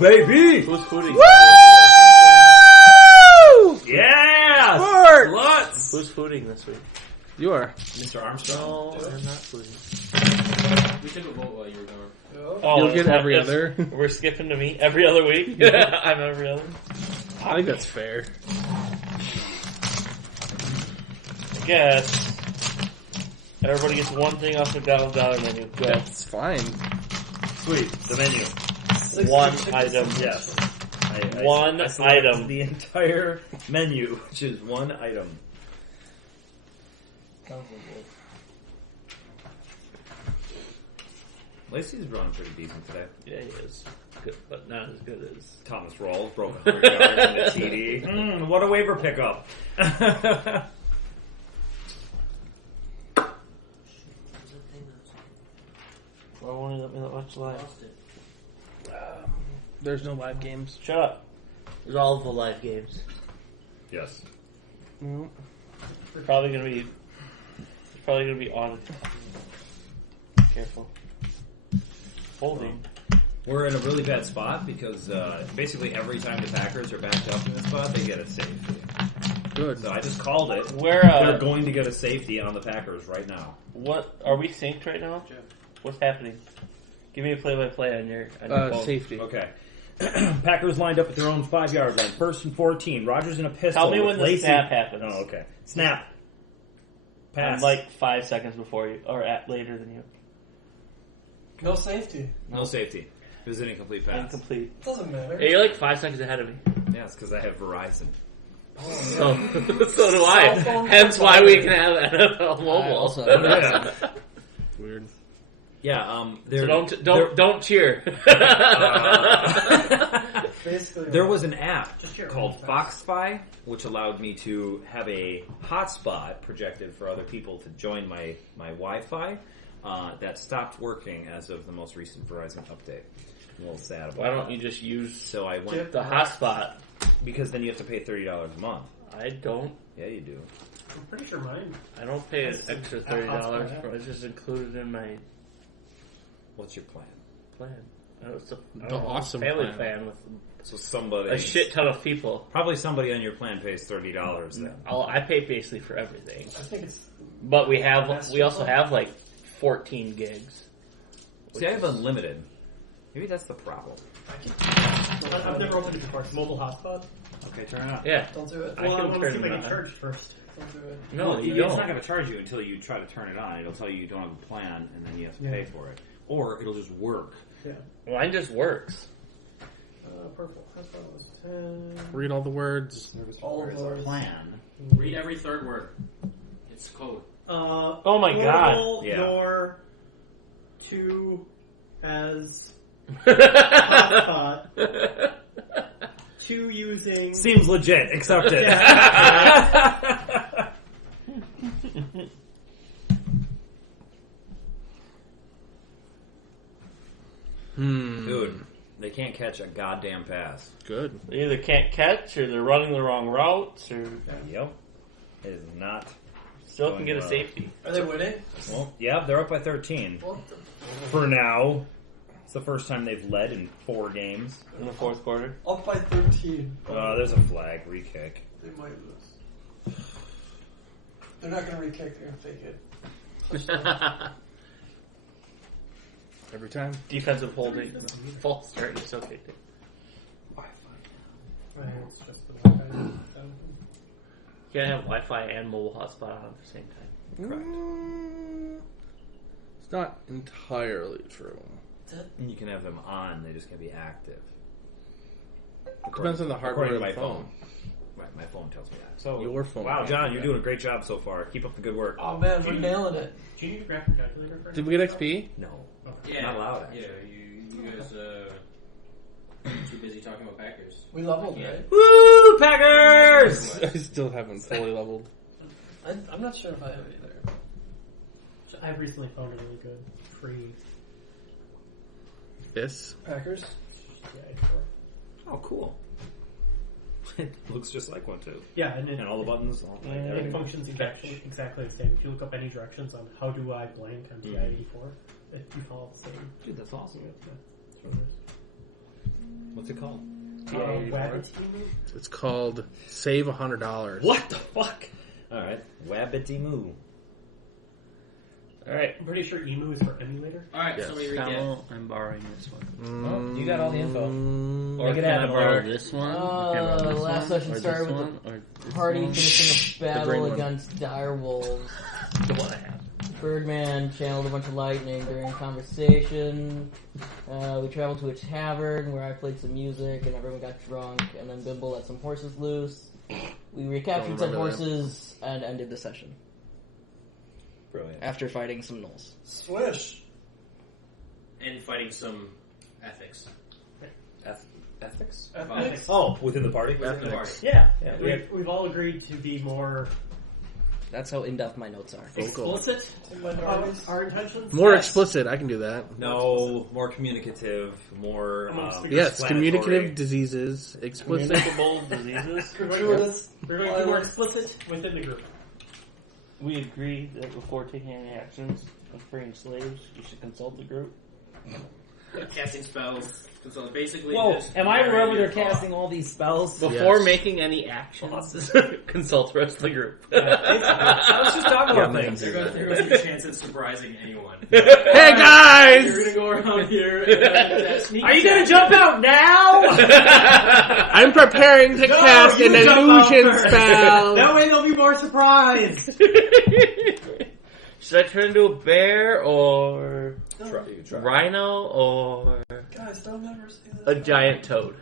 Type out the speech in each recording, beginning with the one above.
Baby! Who's footing? Woo! Yeah! Sport! Sluts! Who's footing this week? You are. Mr. Armstrong. No, I'm not footing. We took a vote while you were gone. Oh, You'll get every it's- other. We're skipping to me every other week. I'm every other. I think that's fair. I guess. Everybody gets one thing off the dollar menu. Go. That's fine. Sweet. The menu. One item. Yes. One I selected item. The entire menu, which is one item. Lacey's running pretty decent today. Yeah, he is. Good, but not as good as... Thomas Rawls broke 100 yards on the TD. What a waiver pickup. Why won't he let me watch live? There's no live games. Shut up. There's all the live games. Yes. Mm. It's probably gonna be on. Careful. Holding. We're in a really bad spot because basically every time the Packers are backed up in this spot, they get a safety. Good. So I just called it. They're They're going to get a safety on the Packers right now. What are we synced right now? What's happening? Give me a play-by-play on your phone. Safety. Okay. Packers lined up at their own 5-yard line. 1st and 14. Rodgers in a pistol. Tell me with when the Lacy. snap happens. Oh, okay. Snap. Pass. I'm like 5 seconds before you, or later than you. No safety. No safety. It was an incomplete pass. Incomplete. Doesn't matter. Yeah, you're like 5 seconds ahead of me. Yeah, it's because I have Verizon. So, so do I. Hence why we can have NFL mobile. Yeah. Weird. Yeah. So don't cheer. Basically, There was an app Just your called own Foxfi, which allowed me to have a hotspot projected for other people to join my Wi-Fi. That stopped working as of the most recent Verizon update. I'm a little sad about Why that. don't you just use So I went the hotspot? because then you have to pay $30 a month. I don't. Yeah, you do. I'm pretty sure mine. I don't pay an extra $30 for it. It's just included in my What's your plan? plan. It's a awesome family plan. plan with So somebody, a shit ton of people. probably somebody on your plan pays $30 then. I pay basically for everything, I think it's. but we also have like 14 gigs. See, I have unlimited. Maybe that's the problem. I've never opened it before. It's mobile hotspot. Okay, turn it on. Yeah, Don't do it. I Well, I can want to see turn if it I can on. charge first. Don't do it. No, Well, you it's don't. not going to charge you until you try to turn it on. It'll tell you don't have a plan, and then you have to pay for it. Or it'll just work. Yeah. Mine just works. Purple. Hotspot was 10. Read all the words. All of those. Plan. Read every third word. It's code. Oh my God. Yeah. Nor to as hotspot to using. Seems legit. Accept it. Dude, they can't catch a goddamn pass. Good. They either can't catch, or they're running the wrong routes, or Yep. It is not. still can get a Going well. safety. Are they winning? Well, yeah, they're up by 13. What For now. It's the first time they've led in 4 games. In the fourth quarter. Up by 13. There's a flag. Re-kick. They might lose. They're not going to re-kick. They're going to fake it. Every time. Defensive holding. False start. You still kicked it. Right, it's just the Wi-Fi. You can't have Wi-Fi and mobile hotspot on at the same time. Correct. It's not entirely true. And you can have them on. They just can't be active. Depends on the hardware According of to my the phone. phone. Right, my phone tells me that. So Your phone. Wow, John, you're doing a great job so far. Keep up the good work. Oh man, we're nailing it. Do you need a graphic calculator for Did we get XP? No. Yeah. Not allowed, actually. Yeah, you guys too busy talking about Packers. We leveled, Yeah. right? Woo, Packers! I still haven't fully leveled. I'm not sure if I have either. I've recently found a really good free. This? Packers? Yeah, Oh, cool. It looks just like one too. yeah, and And all the buttons. All it everything. functions exactly the same. If you look up any directions on how do I blank on TI-84, you follow the same. Dude, that's awesome. Yeah, it's really nice. What's it called? Wabbitimu? It's called Save $100. What the fuck? Alright. Wabbity moo. Alright. I'm pretty sure emu is for emulator. Alright, Yes. somebody read that. Camel, I'm borrowing this one. Oh, you got all the info. Or Make it can I happen, borrow Larry. this one? Can I borrow this last one? session Or started this with one? Or this Party one? finishing a green battle one. against dire wolves. The one I have. Birdman channeled a bunch of lightning during conversation. We traveled to a tavern where I played some music and everyone got drunk, and then Bimble let some horses loose. We recaptured some remember that. horses and ended the session Brilliant. after fighting some gnolls. Swish. And fighting some ethics. Ethics? Ethics. Oh, within the party? Within the party. Yeah. We've all agreed to be more That's how in-depth my notes are. explicit in our intentions. More Yes. explicit, I can do that. No, more communicative, more Yes, explanatory. communicative diseases, explicit. Communicable diseases. We're going to be more explicit within the group. We agree that before taking any actions of freeing slaves, you should consult the group. Casting spells. So basically, Whoa, just am I where narrating they're your thought. casting all these spells? Before Yes. making any actions, consult the rest of the group. I was just talking about things. There goes your chance at surprising anyone. Hey You're guys! gonna go around here and sneak Are you gonna attack. jump out now? I'm preparing to cast you an jump out illusion first. spell. That way they'll be more surprised. Should I turn into a bear or Try. rhino or Guys, don't ever say that. a giant toad?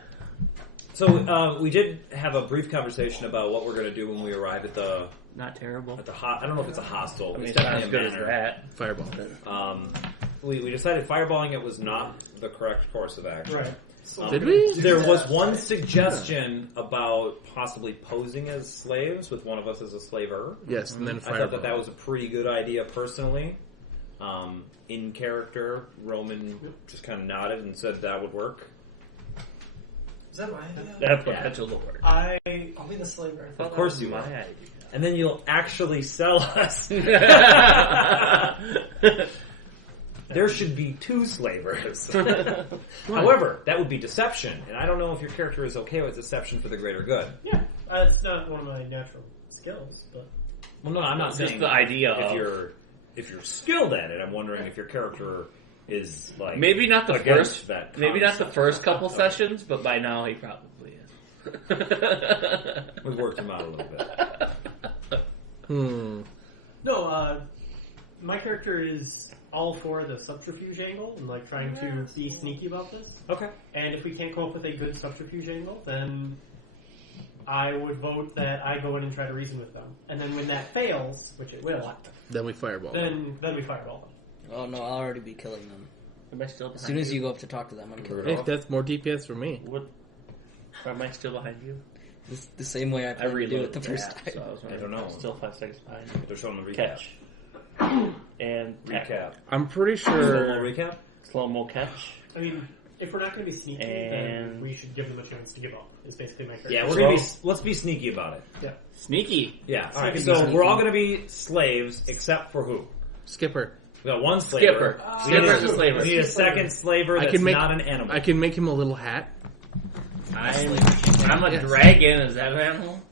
So we did have a brief conversation about what we're going to do when we arrive at the Not terrible. I don't know if it's a hostel. I mean, It's it's not as definitely good a as manor. that. Fireball. We decided fireballing it was not the correct course of action. Right. Did we? There was one suggestion about possibly posing as slaves with one of us as a slaver. Yes, and then I fireball. thought that was a pretty good idea personally. In character, Roman just kind of nodded and said that would work. Is that my idea? That have potential to work. I'll be the slaver. Of course you my will. idea. And then you'll actually sell us. There should be 2 slavers. However, that would be deception, and I don't know if your character is okay with deception for the greater good. Yeah, it's not one of my natural skills, but Well, no, I'm not Just saying the idea if of- if you're skilled at it. I'm wondering if your character is like Maybe not the against first. that. Maybe not the concept. first couple sessions, but by now he probably is. We've worked him out a little bit. no. My character is all for the subterfuge angle and like trying to be sneaky about this. Okay. And if we can't come up with a good subterfuge angle, then I would vote that I go in and try to reason with them. And then when that fails, which it will, Then we fireball. then we fireball them. Oh no, I'll already be killing them. Am I still As behind soon as you go up to talk to them, I'm killing Hey, them. that's more DPS for me. What? Am I still behind you? The same way I I planned to do reloaded it the first app, time. so I was I don't know. Still 5 seconds behind you. They're showing the recap. Catch. And Recap. I'm pretty Slow-mo sure. recap. Slow-mo catch. I mean, if we're not going to be sneaky, then And- we should give them a chance to give up. Is basically my character. Yeah, we're gonna be. Let's be sneaky about it. Sneaky. Yeah. All right. Sneaky. So Sneaky. we're all gonna be slaves except for who? Skipper. We got one slaver. Skipper. We need Skipper's a- a slaver. We need a second slaver I that's can make- not an animal. I can make him a little hat. I'm a Yes. dragon. Is that an animal?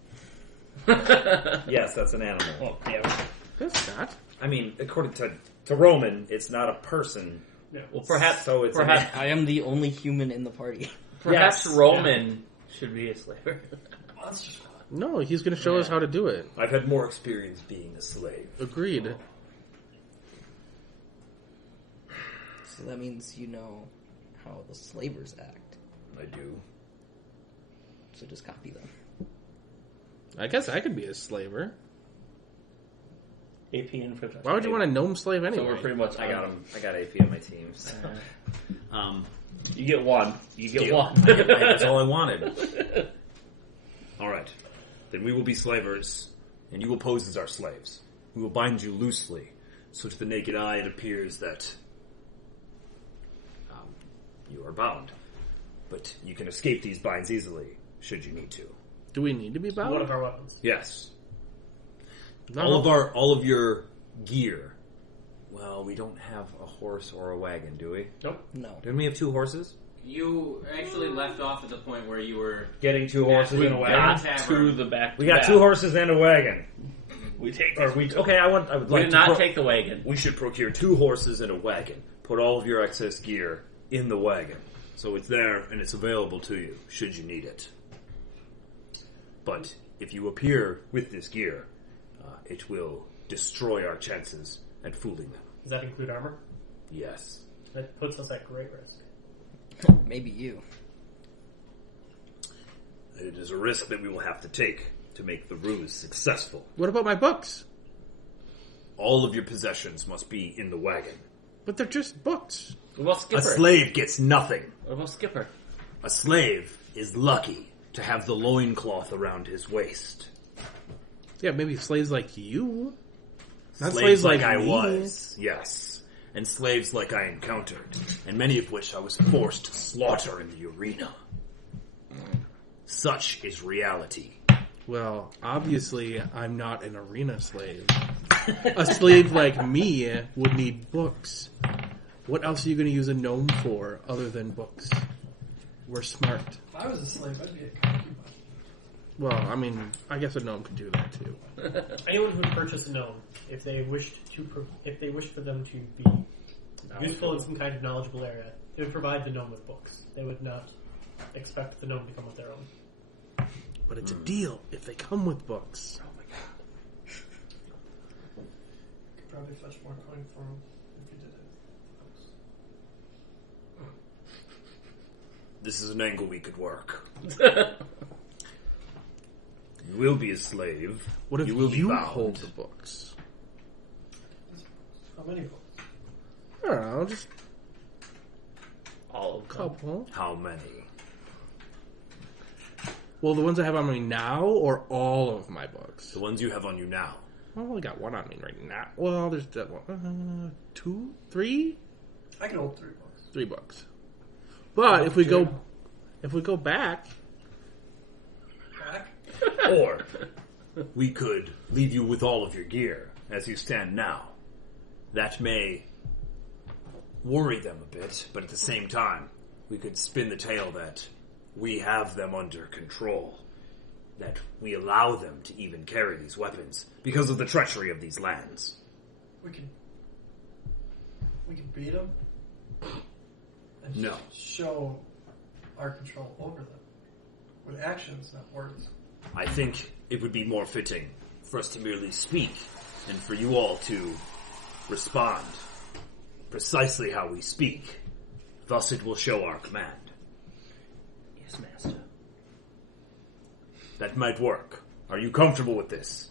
Yes, that's an animal. Oh, yeah. That's not. I mean, according to Roman, it's not a person. Yeah. Well, perhaps. So it's perhaps. I am the only human in the party. Perhaps Yes. Roman should be a slaver. That's just fun. No, he's going to show us how to do it. I've had more experience being a slave. Agreed. So that means you know how the slavers act. I do. So just copy them. I guess I could be a slaver. AP infrastructure. Why would you want a gnome slave So anyway? we're pretty much. I got him. I got AP on my team. So. You get one. You get Deal. one. That's all I wanted. All right. Then we will be slavers, and you will pose as our slaves. We will bind you loosely, so to the naked eye it appears that you are bound. But you can escape these binds easily, should you need to. Do we need to be bound? One of our weapons. Yes. No. All of your gear. Well, we don't have a horse or a wagon, do we? Nope. No. Didn't we have 2 horses? You actually left off at the point where you were... Getting 2 horses We and a wagon. got Tavern. to the back. We got 2 horses and a wagon. We take. Or we okay. I would We like did to not take the wagon. We should procure 2 horses and a wagon. Put all of your excess gear in the wagon, so it's there and it's available to you should you need it. But if you appear with this gear, it will destroy our chances at fooling them. Does that include armor? Yes. That puts us at great risk. Maybe you. It is a risk that we will have to take to make the ruse successful. What about my books? All of your possessions must be in the wagon. But they're just books. What about A Skipper? slave gets nothing. What about Skipper? A slave is lucky to have the loincloth around his waist. Yeah, maybe slaves like you. Not Slaves slaves like like I me. was, yes. And slaves like I encountered, and many of which I was forced to slaughter in the arena. Such is reality. Well, obviously, I'm not an arena slave. A slave like me would need books. What else are you going to use a gnome for other than books? We're smart. If I was a slave, I'd be a concubine. Well, I mean, I guess a gnome could do that too. Anyone who would purchase a gnome, if they wished for them to be useful in some kind of knowledgeable area, they would provide the gnome with books. They would not expect the gnome to come with their own. But it's a deal if they come with books. Could probably fetch more coin for him if you did it. This is an angle we could work. You will be a slave. What if you will be bound. hold the books? How many books? I don't know, just All of a them. couple. How many? Well, the ones I have on me now, or all of my books? The ones you have on you now. Well, I got one on me right now. Well, there's that one. 2, 3? I can hold 3 books. 3 books. But if we go back, Back? Or we could leave you with all of your gear as you stand now. That may worry them a bit, but at the same time, we could spin the tale that we have them under control. That we allow them to even carry these weapons because of the treachery of these lands. We could beat them and No. show our control over them with actions, not words. I think it would be more fitting for us to merely speak and for you all to respond precisely how we speak. Thus it will show our command. Yes, master. That might work. Are you comfortable with this?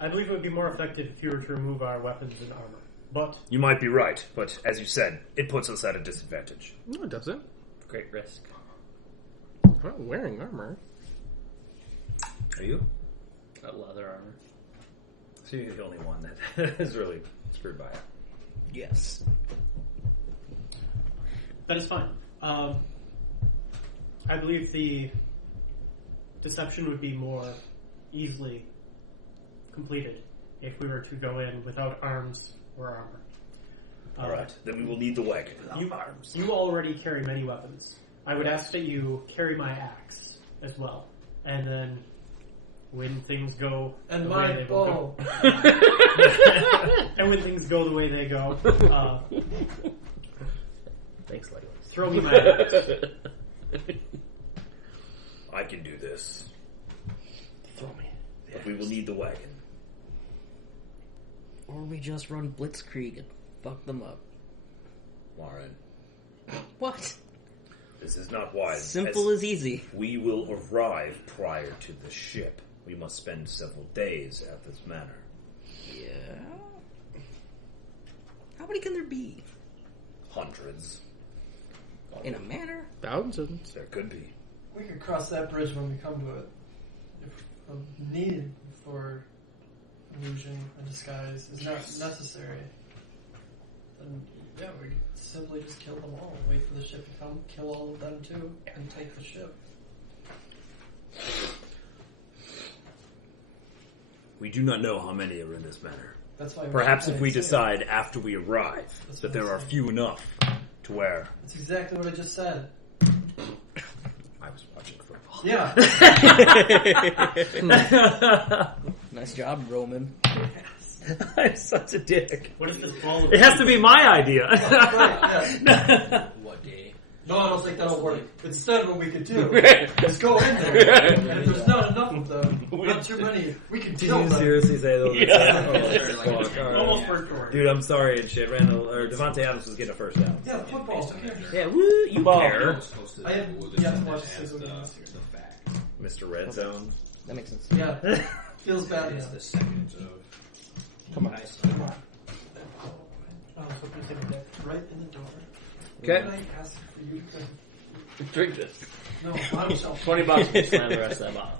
I believe it would be more effective if you were to remove our weapons and armor. But You might be right, but as you said, it puts us at a disadvantage. no, it doesn't. Great risk. I'm not wearing armor. Are you? Got leather armor. So you're the only one that is really screwed by it. Yes. that is fine. I believe the deception would be more easily completed if we were to go in without arms or armor. Alright, then we will need the wagon without You, arms. you already carry many weapons. I would ask that you carry my axe as well. And then when things go And the my way they will bow. go, and when things go the way they go, Thanks, Legolas. throw me my axe. I can do this, Throw me. but we will need the wagon. Or we just run Blitzkrieg and fuck them up. Warren, What? this is not wise. Simple as easy. We will arrive prior to the ship. We must spend several days at this manor. Yeah. How many can there be? Hundreds. In a manor? Thousands. There could be. We could cross that bridge when we come to it. If the need for illusion and disguise is not necessary, then yeah, we could simply just kill them all. Wait for the ship to come, kill all of them too, and take the ship. We do not know how many are in this manor. That's why. Perhaps should if play we it safe. decide after we arrive That's that what there I'm are saying. few enough to where That's exactly what I just said. I was watching football. Yeah. Nice job, Roman. I'm such a dick. What is this ball? It has to be my idea. Right, yeah. What day? No, I don't think that'll work. Instead, what we could do is go in there, and if there's not enough of them, not too many, we can Did kill you them. seriously say those? Yeah. Oh, They're like- fuck, all right. Almost word for word. Dude, I'm sorry and shit. Randall or Devontae Adams was getting a first down. Yeah, football. Who cares? Yeah, woo, you Ball. care, I have yet to watch the season this year. Mr. Red Zone. That makes sense. Yeah, feels bad It's now. the second of. Come on. Nice. Oh, I was hoping to say my dick. Right in the door. Okay. When I asked for you to Drink this. no, bottom shelf. $20 will slam the rest of that bottle.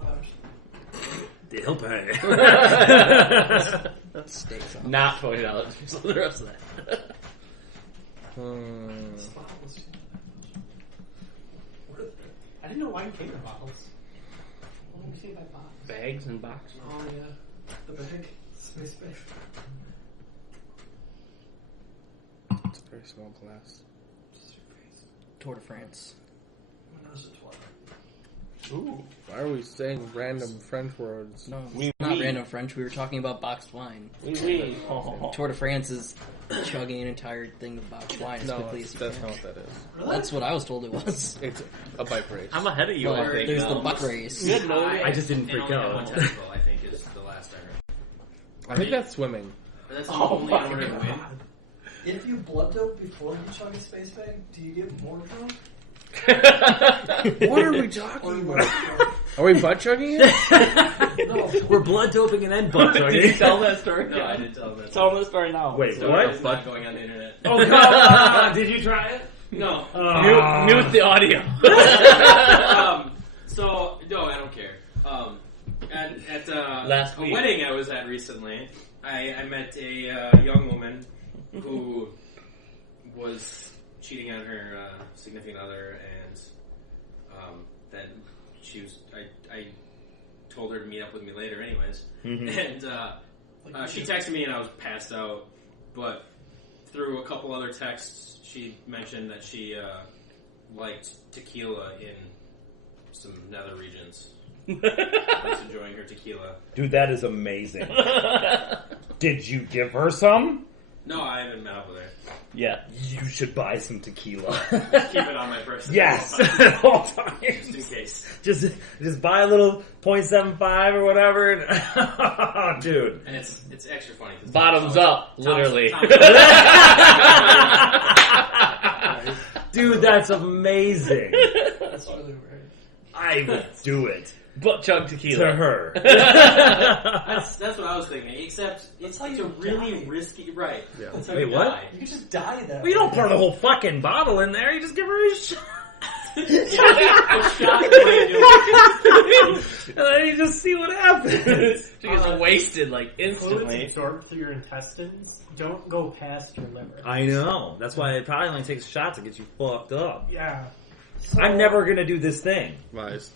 He'll pay. Steaks on. Not $20 for the rest of that. This bottle was worth it. I didn't know why you came in bottles. What did you say by box? Bags and boxes. Oh yeah, the bag, space bag. It's a very small glass. Tour de France. Menage a trois. Ooh. Why are we saying random French words? No, Oui, it's not oui. random French. We were talking about boxed wine. Oui. Tour de France is chugging an entire thing of boxed wine as No, quickly as you that's can. not what that is. Really? That's what I was told it was. It's a bike race. I'm ahead of you. Well, I think. there's the butt race. Good, no. I just didn't And freak only have out. one testicle, I think, is the last I heard. I think that's swimming. But that's the Oh only my in order to God. win. If you blood dope before you chug a space bag, do you get more drunk? What are we Or talking less about? drunk? Are we butt chugging it? No. We're blood doping and then butt Did you chugging. tell that story? No, I didn't tell that. Tell them the story now. Wait, So what? It's not going on the internet. Oh, come on! Did you try it? No. Mute the audio. So no, I don't care. At Last a week. wedding I was at recently, I met a young woman who was cheating on her significant other, and then she was. I told her to meet up with me later, anyways, and she texted me, and I was passed out, but through a couple other texts, she mentioned that she liked tequila in some nether regions. I was enjoying her tequila. Dude, that is amazing. Did you give her some? No, I haven't met up with her. Yeah. You should buy some tequila. Keep it on my person. Yes, at all Just in times. case. Just buy a little 0.75 or whatever. And, dude. And it's extra funny. 'cause Bottoms up, literally. Dude, that's amazing. That's really weird. I would do it Butt chug tequila. to her. That's what I was thinking. Except it's how a you really die. risky. Right. Yeah. That's how Wait, you what? die. You can just die that Well, you don't way. pour the whole fucking bottle in there. You just give her a shot. A shot might do it. And then you just see what happens. She gets wasted like Fluids instantly. absorbed through your intestines don't go past your liver. I know. That's why it probably only takes a shot to get you fucked up. Yeah. I'm never gonna do this thing. Lies.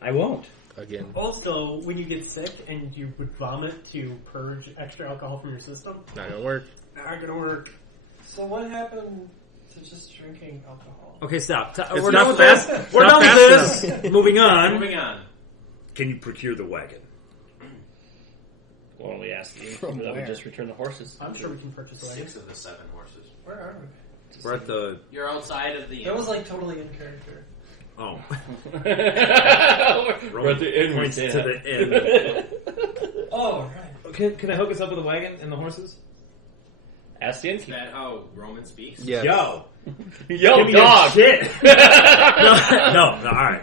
I won't. Again. Also, when you get sick and you would vomit to purge extra alcohol from your system, Not gonna work. not gonna work. So what happened to just drinking alcohol? Okay, stop. It's We're not done with fast- this. it's We're not done with fast this. Moving on. Moving on. Can you procure the wagon? Why don't we ask you? From That we where? just return the horses. I'm sure we can purchase a wagon. 6 of the 7 horses. Where are we? We're at the. You're outside of the. That was like totally in character. Oh. We're at the end. Points we to say the end. Oh, right. Can I hook us up with the wagon and the horses? Ask the Is innkeeper. that how Roman speaks? Yeah. Yo. Yo, Give me dog. that shit. no, alright.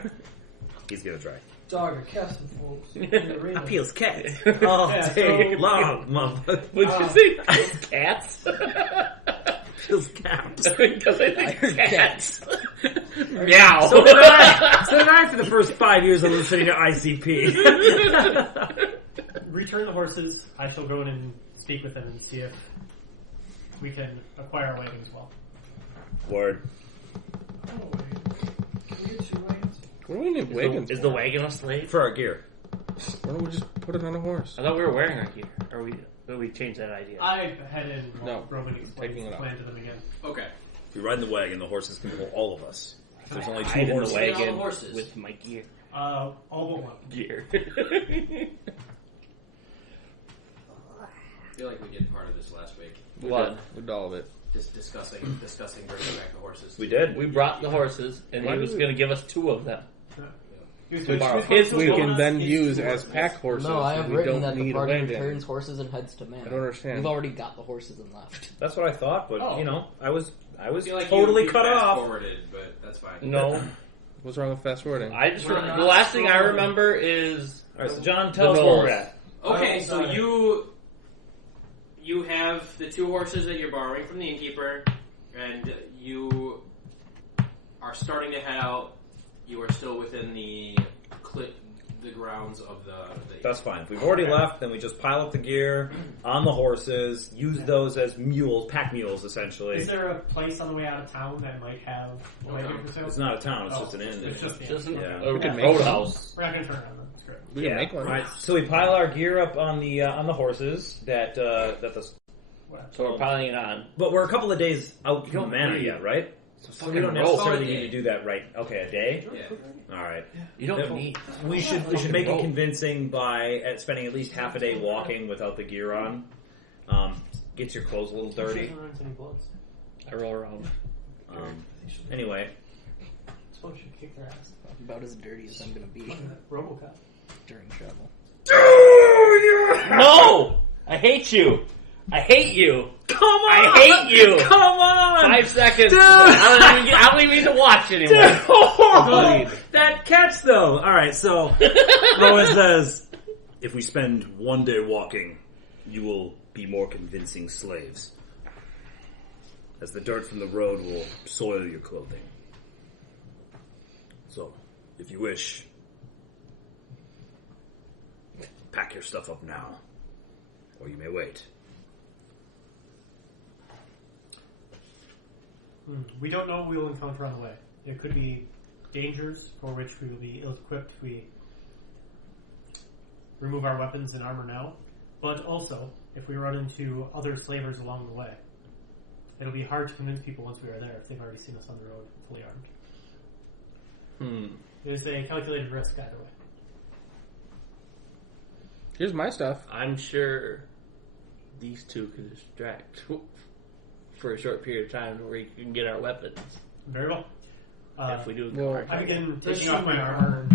He's gonna try. Dog or cats and fools. in the arena. Appeals cat. All Yeah, day so- long, motherfucker. Would you say cats? Appeals caps. Because I I think heard cats. Meow. So did I for the first 5 years of listening to ICP. Return the horses. I shall go in and speak with them and see if we can acquire a wagon as well. Word. Oh, wait. Can we get 2 wagons? What do we need wagons? Is the wagon a slave? For our gear. Why don't we just put it on a horse? I thought we were wearing our gear. Are we? But we changed that idea. I head in while No, Roman taking explains it the off. plan to them again. Okay. If we ride in the wagon, the horses can pull all of us. If there's only two Hide in the horses. All the wagon horses. with my gear. All but one. Gear. I feel like we did part of this last week. What? We did all of it. Just discussing bringing back the horses. We did. We brought the horses, and Why he did was we- going to give us 2 of them. Which borrow his We Well, can then his use two as horses. pack horses. No, I have and we written don't that the need a party wagon. returns horses and heads to man. I don't understand. We've already got the horses and left. That's what I thought, but Oh. you know, I was I feel like totally you cut fast off. forwarded, but that's fine. No. What's wrong with fast forwarding? I just We're the not last thing I scrolling. remember is All right, so John, the tell us where we're knolls. at. Okay, Oh, so sorry. you have the 2 horses that you're borrowing from the innkeeper, and you are starting to head out. You are still within the grounds of the That's fine. If we've already left, then we just pile up the gear on the horses, use those as mules, pack mules, essentially. Is there a place on the way out of town that might have a wagon for sale? It's not a town; it's Oh, just an inn. It's just the just inn. Yeah. a We could make one. roadhouse. We're not going to turn around then. Screw it. We can make one. All right, so we pile our gear up on the horses that the. Whatever. So we're piling it on. But we're a couple of days out from don't Manor need- yet, right? So we fucking don't rope. necessarily Oh, a need day. to do that right. Okay, a day. Yeah. All right. You don't Then need. We should fucking make it rope. convincing by spending at least half a day walking without the gear on. Gets your clothes a little dirty. Shaking around any blows. I roll around. Anyway, Suppose you kick their ass. About as dirty as I'm gonna be Robocop. during travel. No! I hate you. I hate you. come on! I hate you. Come on! 5 seconds. I don't even need to watch anymore. Oh, that catch though. All right, so Rowan says, "If we spend one day walking, you will be more convincing slaves, as the dirt from the road will soil your clothing. So, if you wish, pack your stuff up now, or you may wait." We don't know what we will encounter on the way. There could be dangers for which we will be ill-equipped if we remove our weapons and armor now, but also if we run into other slavers along the way. It'll be hard to convince people once we are there if they've already seen us on the road fully armed. It is a calculated risk either way. Here's my stuff. I'm sure these 2 can distract for a short period of time where we can get our weapons. Very well. If we do well, hard I begin This taking off should my be armor.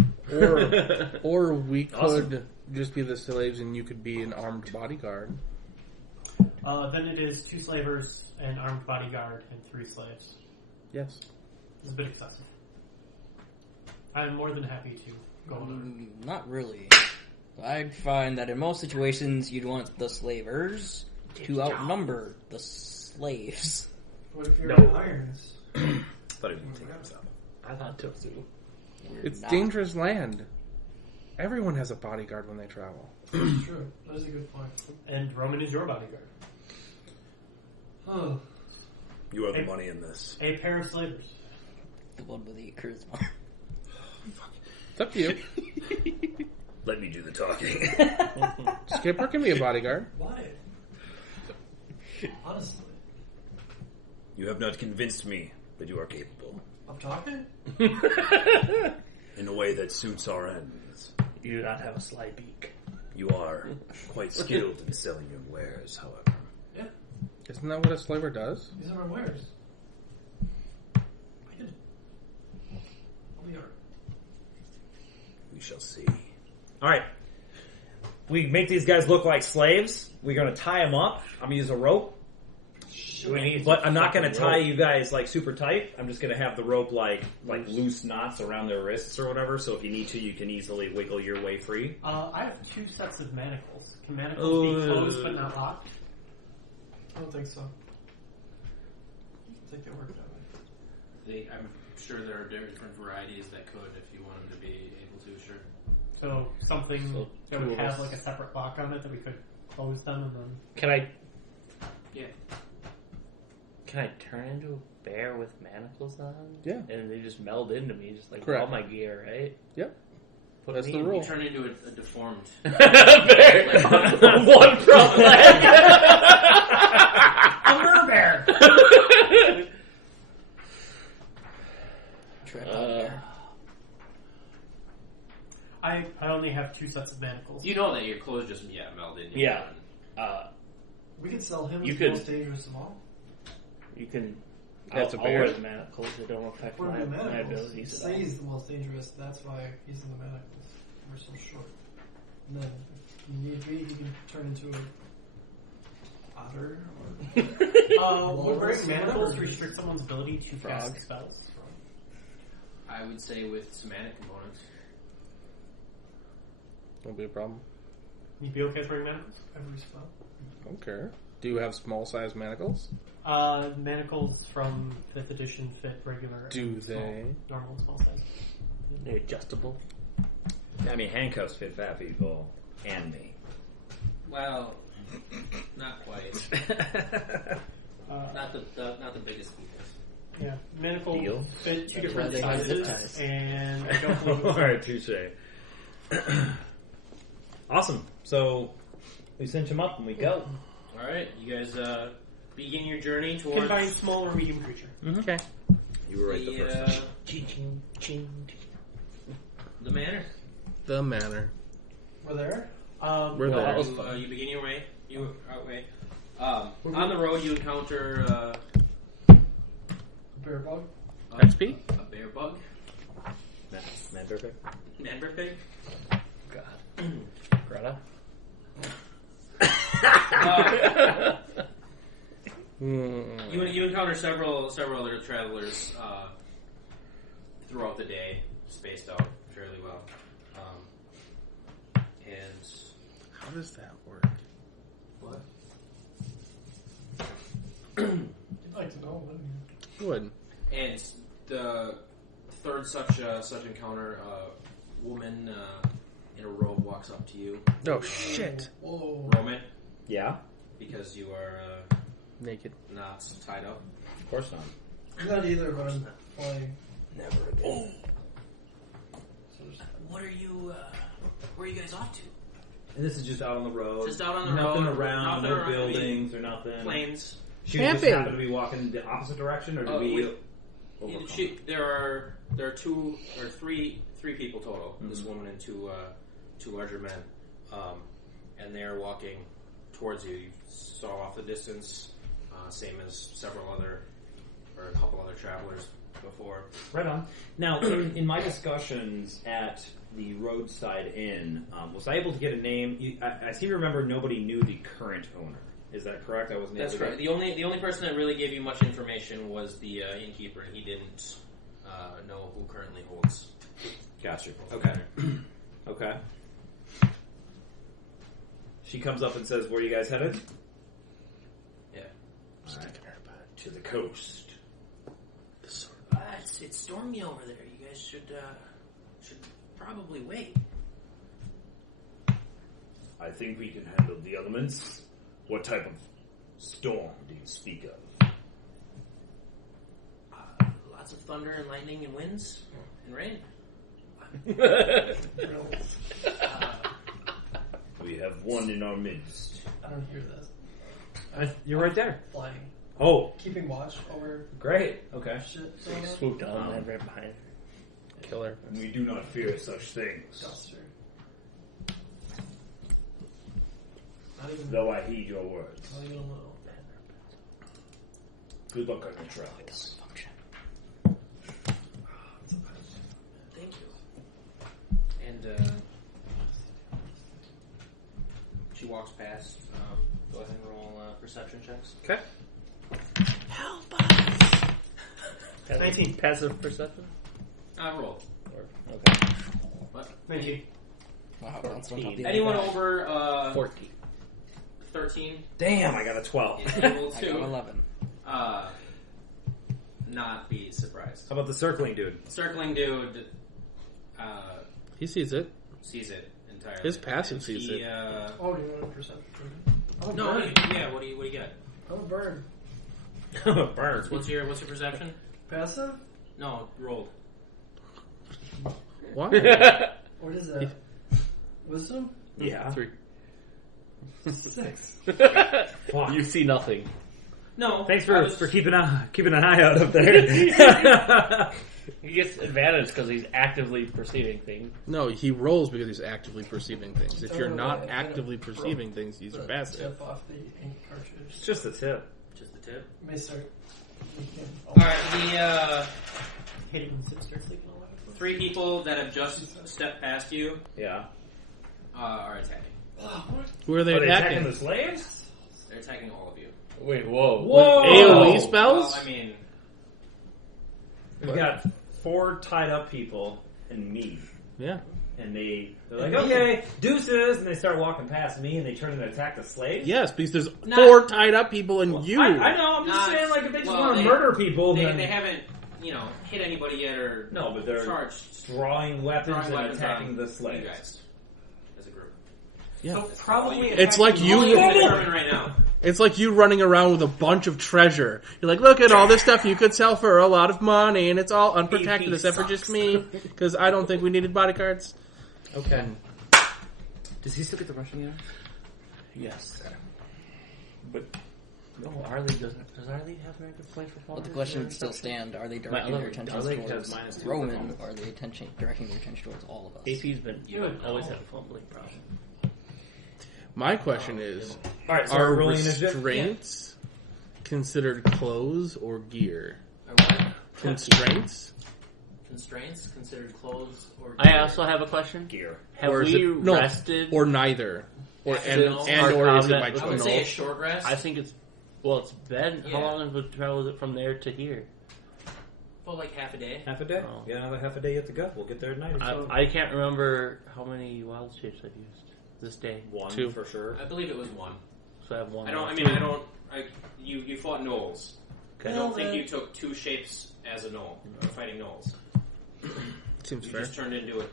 Or we could Awesome. just be the slaves and you could be an armed bodyguard. Then it is 2 slavers, an armed bodyguard, and 3 slaves. Yes. It's a bit excessive. I'm more than happy to go on. Not really. I'd find that in most situations you'd want the slavers to outnumber the slaves. What if you're No. in irons? Thought he didn't take this out. I thought so too. It's not. dangerous land. Everyone has a bodyguard when they travel. That's true. That is a good point. And Roman is your bodyguard. Oh, You have the Hey. money in this. A pair of slavers. The one with the charisma. It's up to you. Let me do the talking. Skipper can be a bodyguard. why? Honestly, You have not convinced me that you are capable I'm talking. in a way that suits our ends. You do not have a sly beak. You are quite skilled in selling your wares, however. Yeah, Isn't that what a slaver does? these are my wares. I did. I'll be alright. We shall see. All right. We make these guys look like slaves. We're going to tie them up. I'm going to use a rope. But I'm not going to tie you guys like super tight. I'm just going to have the rope like loose knots around their wrists or whatever. So if you need to, you can easily wiggle your way free. I have 2 sets of manacles. Can manacles be closed but not locked? I don't think so. I think they work that way. I'm sure there are different varieties that could, if you want them to be able to. Sure. So something So that 2 would of have us. like a separate lock on it that we could close them and then... Can I Yeah. turn into a bear with manacles on? Yeah. And they just meld into me, just like Correct. all my gear, right? Yep. Put That's me the in. rule. You turn into a deformed. Bear. One front leg. A merbear! I only have 2 sets of manacles. You know that your clothes just meld in. Yeah. We could sell him You as could- the most dangerous of all. You can. That's I'll, a bear. I'll wear the manacles. They don't affect What my, are the my manacles? abilities at Say all. he's the most dangerous, that's why he's in the manacles. We're so short. And then, if you need me, he can turn into a otter or... Would wearing Walrus, manacles whatever. restrict someone's ability to Frog. cast spells? I would say with somatic components. Won't be a problem. You'd be okay with wearing manacles? Every spell. I don't care. Do you have small size manacles? Manacles from 5th edition fit regular. Do and small, they? normal and small size. They're adjustable. I mean, handcuffs fit fat people and me. Well, not quite. Not the biggest people. Yeah, manacles Deal. fit 2 That's why different they have zip sizes, ties. and I don't believe All right, touche. Awesome. So we cinch him up and we go. All right, you guys begin your journey it's towards combined small or medium creature. Okay. You were right the first time. The manor. The manor. We're there? We're Well, there. that was fun. You begin your way. You outway. On the road, you encounter Bear bug? XP? a bear bug, Man perfect. manber pig. God. Greta? You encounter several other travelers throughout the day, spaced out fairly well, and How does that work? what? You'd like to know, wouldn't you? Would. And the third such encounter, a woman in a robe walks up to you, Oh, shit. Whoa. Roman, Yeah, because you are Naked. not tied up. of course not. I'm not either, but I'm playing. Never again. What are you? Where are you guys off to? And this is just out on the road. Just out on the nothing road, around, nothing no around. buildings or nothing. Planes. She just Camping. happened to be walking the opposite direction, or did we? overcome? There are two or three people total. This woman and two larger men, and they are walking towards you. You saw off the distance, same as several other or a couple other travelers before. Right on. Now, in my discussions at the roadside inn, was I able to get a name? I seem to remember nobody knew the current owner. Is that correct? I wasn't. That's able to correct. The only person that really gave you much information was the innkeeper, and he didn't know who currently holds. Gotcha. Okay. Okay. She comes up and says, "Where are you guys headed?" Yeah. To the coast. It's stormy over there. You guys should probably wait. I think we can handle the elements. What type of storm do you speak of? Lots of thunder and lightning and winds and rain. We have one in our midst. I don't hear this. You're right there. Flying. Oh, Keeping watch over great. Okay. shit going on. Swoop down and right behind her. Killer. We do not fear such things. Duster. Not even, Though I heed your words. not even a little. Good luck on your travels. Thank you. And she walks past. Go ahead and roll perception checks. Okay. Passive- 19. Passive perception? Roll. Okay. What? 19. Wow, 14. Anyone over 14. 13 Damn, I got a 12. is able I got to 11. not be surprised. How about the circling dude? Circling dude He sees it. sees it entirely. His passive And sees it. Oh, do you want a perception? I'm a No, bird. yeah. What do you get? I'm a bird. Burn. What's your perception? Passive? No, rolled. Why? What is that? Wisdom? Yeah. 3. 6. Fuck. You see nothing. No. Thanks I was- for keeping an eye out up there. He gets advantage because he's actively perceiving things. No, he rolls because he's actively perceiving things. If you're Oh, not right. actively perceiving things, he's The passive. tip off the ink cartridge. It's just a tip. Just the tip. You may start. Alright, the Hitting when Sid starts leaking all over. 3 people that have just stepped past you Yeah. are attacking. Who are they Are they attacking attacking? the slaves? They're attacking all of you. Wait, whoa. Whoa! AoE spells? Well, I mean, We've got 4 tied up people and me. Yeah. And they're like, okay, deuces, and they start walking past me and they turn and attack the slaves? Yes, because there's Not- 4 tied up people and you. I know, I'm just Not- saying, like, if they just well, want to they- murder people, they, then... they haven't, hit anybody yet or No, but they're charged drawing weapons Drawing and weapons attacking on the you slaves. guys as a group. Yeah. So Probably It's like All you you. can determine right now. It's like you running around with a bunch of treasure. You're like, look at all this stuff you could sell for a lot of money, and it's all unprotected BP except for sucks. just me, because I don't think we needed bodyguards. Okay. Does he still get the rushing unit? Yes. But no, Arlie doesn't. Does Arlie have negative points for But the question would still stand: are they directing My their other- attention Arlie towards has -2 Roman, performance. or are they directing their attention towards all of us? AP's been You would always know. had a fumbling problem. My question is, Alright, so are we're rolling initiative? restraints considered clothes or gear? Or what? Constraints? Constraints considered clothes or. I also have a question. Gear. Have Or is we it- no, rested? Or neither? Or After and, the- and or is it our my combat I would with say a choice? short rest. I think it's it's been. How Yeah. long of a travel is it from there to here? well, like half a day. Half a day? Oh. Yeah, another half a day yet to go. We'll get there at night. I can't remember how many wild shapes I've used this day. 1 2. for sure. I believe it was 1. So I have one. I don't. I left. mean, I don't. You fought gnolls. I Okay. don't think you took 2 shapes as a gnoll fighting gnolls. Seems You fair. just turned into a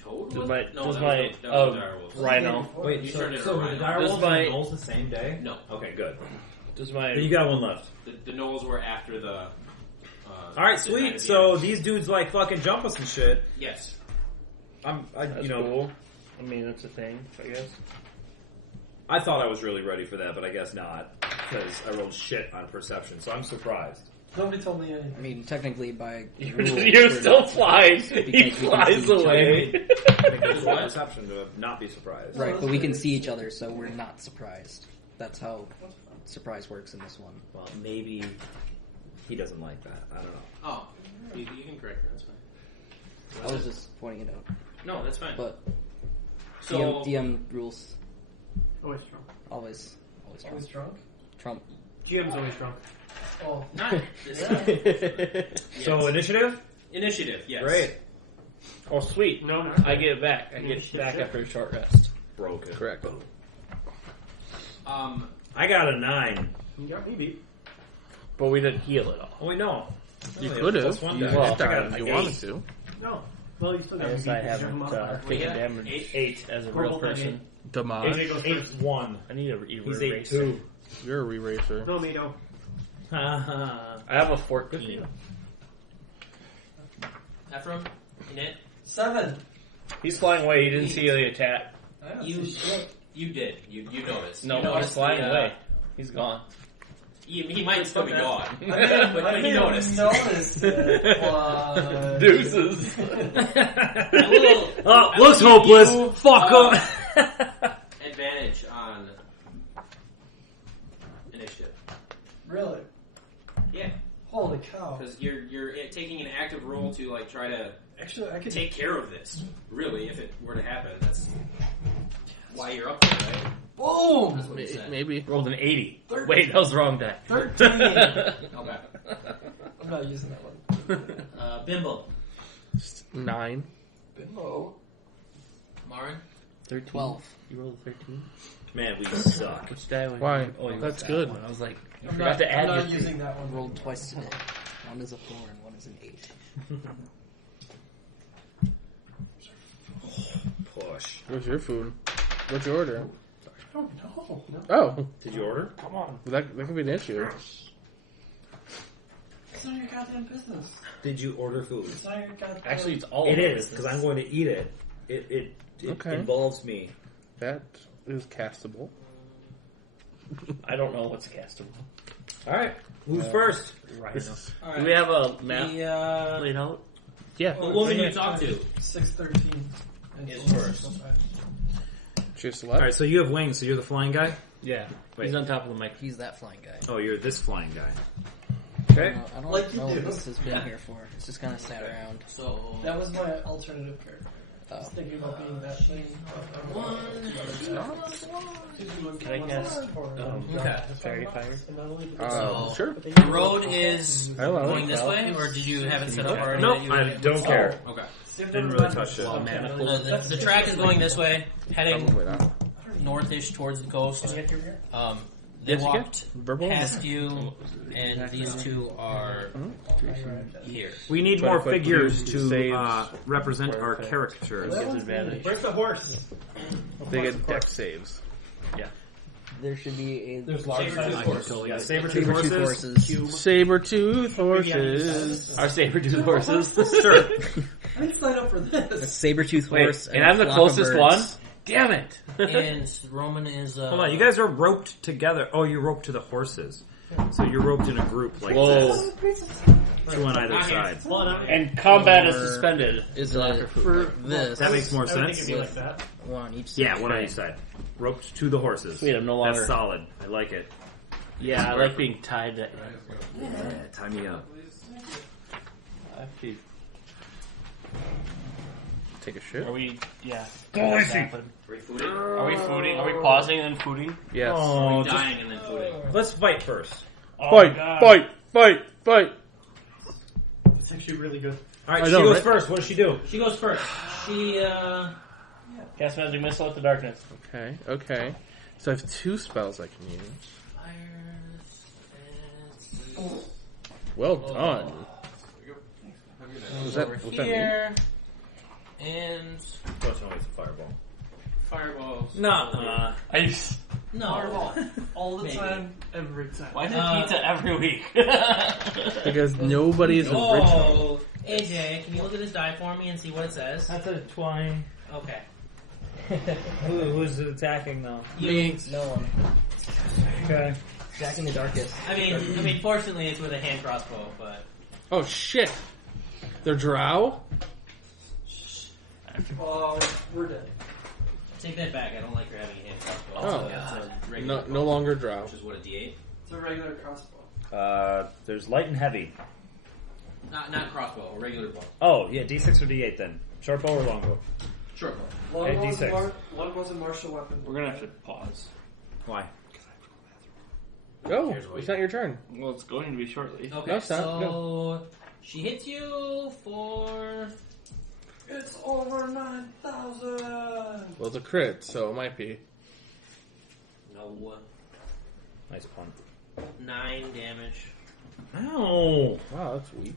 toad. Does my no, does that my was a direwolf. rhino Wait, You so, turned it so around. the direwolves This and might- the gnolls the same day? No, Okay, good. does my Then you got 1 left. the gnolls were after the. Alright, the night sweet. of the So Ents. these dudes like fucking jump us and shit. Yes. that's you know, cool. I mean, that's a thing. I guess. I thought I was really ready for that, but I guess not because I rolled shit on perception. So I'm surprised. Nobody told me anything. I mean, technically, by You're, rules, you're we're still not- flying. He Because we can flies see each away. I think there's one perception to not be surprised. right, but we can see each other, so we're not surprised. That's how surprise works in this one. Well, maybe he doesn't like that. I don't know. Oh, you can correct me. That's fine. I was just pointing it out, No, that's fine. but So DM rules Always strong. always I was drunk. trump. GM's always strong. Oh, not this So initiative? initiative. Yes. Great. Oh, sweet. No, I get it back. I Yeah, get shit, back shit. after a short rest. Broken. Correct. I got a 9. You got me beat. But we didn't heal it all. Oh wait, no. You Oh, could yeah, have. plus 1 You die. could I have got died an if you 8. wanted to. No. Well, you still got I me guess beat. I because haven't you're a modifier. taken Yeah, damage 8. as a Purple real person. Damage. AJ goes first. 1. I need a He's erase. 8-2. You're a re-racer. No, me no. I have a 14. Ephraim, Init, 7. He's flying away. He didn't see the attack. I don't You- see shit. you did. You noticed. No, you he's noticed flying the, away. He's gone. He might still be gone. I but he didn't noticed. notice it. Why? Deuces. A little Oh, looks hopeless. you, Fuck uh, him. advantage on initiative. Really? Yeah, Holy cow. because you're taking an active role to like try to Actually, I could take care of this. Really, if it were to happen, that's why you're up there, right? Boom! That's what he said. Maybe. Rolled an 80. 13. Wait, that was the wrong die. 13. Okay. I'm not using that one. Bimbo, 9. Bimbo. Marin, 13. 12. You rolled a 13? Man, we suck. Which die was Why? Oh, you That's rolled that good. one. I was like, you I'm forgot not, to add I'm your not using that one. Rolled twice today. One is a 4 and one is an 8. Push. Where's your food? What'd you order? I don't know. No. Oh, Did you order? Come on. that could be an issue. It's none of your goddamn business. Did you order food? It's not your goddamn Actually, it's all It of our is business. because I'm going to eat it It Okay. involves me. That is castable. I don't know what's castable. All right, who's first? This is- Do we have a map The laid out? yeah. the woman you talked to. 613. Is first. Just All left. right, so you have wings, so you're the flying guy. Yeah. Wait. He's on top of the mic. He's that flying guy. Oh, you're this flying guy. I Okay. don't know, Like you what do. this has been here for. It's just kind of sat around. So That was my alternative character. I was Oh. thinking about being that thing. Can I cast okay. Fairy Fire? So- Sure. The road is Hello. going this way, or did you have it set up already? Nope, that you I would- don't care. Okay. Didn't really touch it. No, the track is going this way, heading Probably not. northish towards the coast. They Yes, walked you can. Verbal. past you, and these two are here. We need Try more to put figures blue to saves. represent our Perfect. characters. Gets advantage. Where's the horse? They get deck saves. There should be a There's large Saber-tooth size horse. Yeah, saber-tooth saber-tooth horses. horses. Saber-tooth horses. Our saber-tooth horses. Sure. I didn't sign up for A this. saber-tooth Wait, horse. and a I'm the flock of closest birds. one? Damn it! And Roman is. Hold on, you guys are roped together. Oh, you're roped to the horses. So you're roped in a group like Whoa. this. Two on either side. And combat is Or- suspended. Is Till it after food for break. this? That makes more I would think sense. it'd be like that. One on each side. Yeah, one on each side. Roped to the horses. Sweet, I'm no longer. That's solid. I like it. Yeah, I like being tied to. Yeah, tie me up. Take a shit. Are we? Yeah. Are Are we fooding? Are we fooding? Are we pausing and fooding? Yes. Oh, just- dying and then fooding. let's fight first. Fight! Fight! Fight! Fight! It's actually really good. All right, I she know, goes right? first. What does she do? She goes first. She Cast magic missile at the darkness. Okay. Okay. So I have two spells I can use. fires Well done. Was that, over was that me? here, and Fortunately, it's a fireball. fireballs. No. I just, No. All the Maybe. time, every time. why is it pizza every week? Because nobody is original. Oh, AJ, can you look at this die for me and see what it says? That's a 20. Okay. Who's attacking though? You, No one. Okay. Jack in the darkest. I mean, fortunately, it's with a hand crossbow, but Oh shit! They're drow? Oh, we're dead. take that back. I don't like her having a hand crossbow. Oh. That's a regular No longer drow. which is what a D8. It's a regular crossbow. There's light and heavy. Not crossbow, a regular bow. Oh, yeah, D6 or D8 then. Short bow or long bow? Short bow. Okay, D6. Longbows a martial weapon. We're gonna have to pause. Why? Go! It's not your turn. Well, it's going to be shortly. Okay, No, it's not. so she hits you for It's over 9,000. Well, it's a crit, so it might be. no Nice pun. 9 damage, Ow! Wow, that's weak.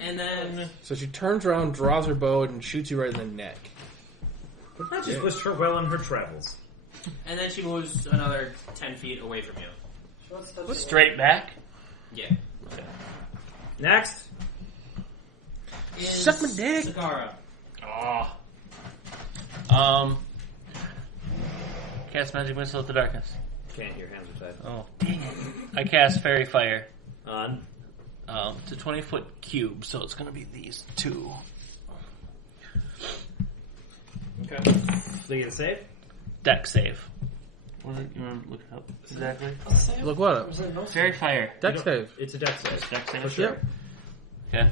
and then So she turns around, draws her bow, and shoots you right in the neck. That just wished her well in her travels. she moves another 10 feet away from you. Straight back. Yeah. Next. Is Suck my dick. Sakara. Oh. Cast magic missile at the darkness. Can't, your hands are tied. Oh. I cast fairy fire. On. It's a 20-foot cube, so it's gonna be these two. Okay. So you get a save? Deck save. What is it? You want to look it up exactly? Look what up. Fairy fire. Deck save. It's a dex save. Deck save. For sure. Okay.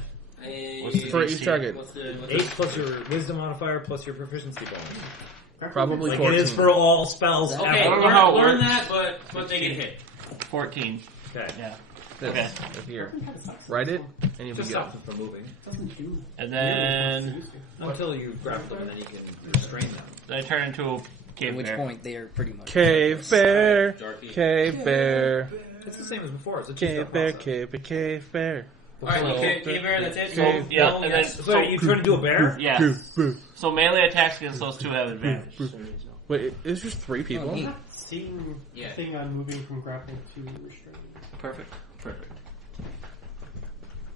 What's the For DC? each target. What's the 8 plus your wisdom modifier plus your proficiency bonus. Probably Like 14. it is for all spells Okay, I ever. don't know how it learn works. that, but they get hit. 14. Okay. Yeah. This. Okay. Right here. Write it, and you'll be Just good. stop them from moving. And then Until you grab them and then you can restrain them. I turn into a At cave which bear. point they are pretty much. Cave bear, Darky. cave bear, It's the same as before. It's a cave two-step bear, process. cave bear, cave bear. Alright, okay, bear, that's it. Okay. Yeah, Roll, and yes. then So you trying to do a bear? yeah. Cave bear. So melee attacks against those two have advantage. Wait, is just 3 people? Oh, neat. Seeing Yeah. the thing on moving from grapple to restraint. Perfect. Perfect.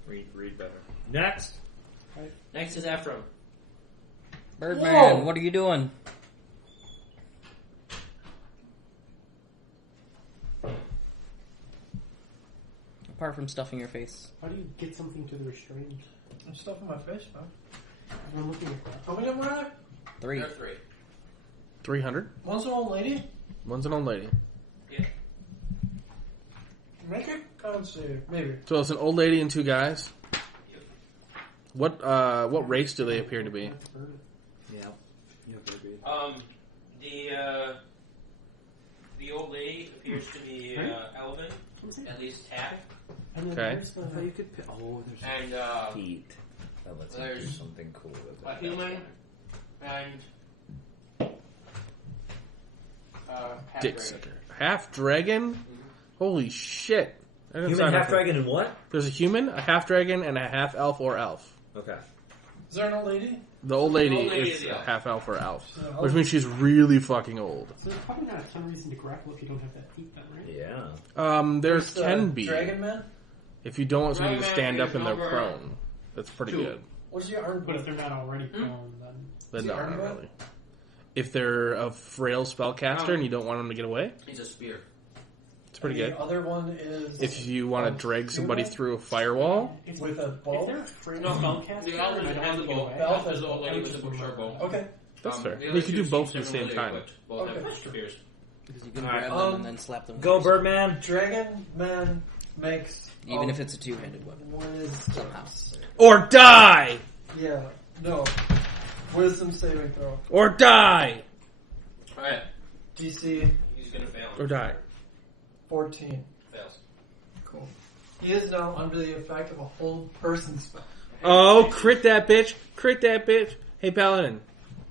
Read better. Next. Next is Ephraim. Birdman, what are you doing? Apart from stuffing your face. How do you get something to the restraint? I'm stuffing my face, man. I'm looking at that. How many of them are there? 3. There are 3. 300. One's an old lady. One's an old lady. Yeah. Make it con save, maybe. So it's an old lady and 2 guys. What race do they appear to be? Yeah. The old lady appears to be elven, at least half, And then Okay. there's the, You could. Oh, there's and heat. That lets you do There's something cool with a it. human and half Dick dragon. sucker. Half dragon? Holy shit. That doesn't Human sound half like- dragon and what? There's a human, a half dragon, and a half elf or elf. Okay. Is there an old lady? The old lady, The old lady is is a elf. half elf or elf. So, Which means she's really fucking old. so there's probably not a ton of reason to grapple if you don't have that feat then, right? Yeah. There Where's the can be. Dragon Man? If you don't want somebody to Dragon stand Man up and is they're over prone. That's pretty 2. good. What's your arm? But if they're not already prone, then But Is no, he armed not with? really. If they're a frail spellcaster and you don't want them to get away, He's a spear. it's pretty the good. other one is If you want to drag somebody human through a firewall, if, with a if bow. they're afraid No, of spellcaster, the elven and I has don't a get bow. away, Elf There's has the old lady with bow. the short bow. Okay. that's fair. The You other can two do both seem at the same similarly time. equipped. Both Okay. have spears. Because you can Alright. grab them and then slap them. Go, with yours. Birdman. Dragon Man makes Even if it's a 2-handed weapon. wisdom. Somehow. Or die! Yeah. No. Wisdom saving throw. Or die! Alright. DC He's gonna fail. Or die. 14. Fails. Cool. He is now under the effect of a whole person spell. Oh, crit that bitch! Crit that bitch! Hey, Paladin.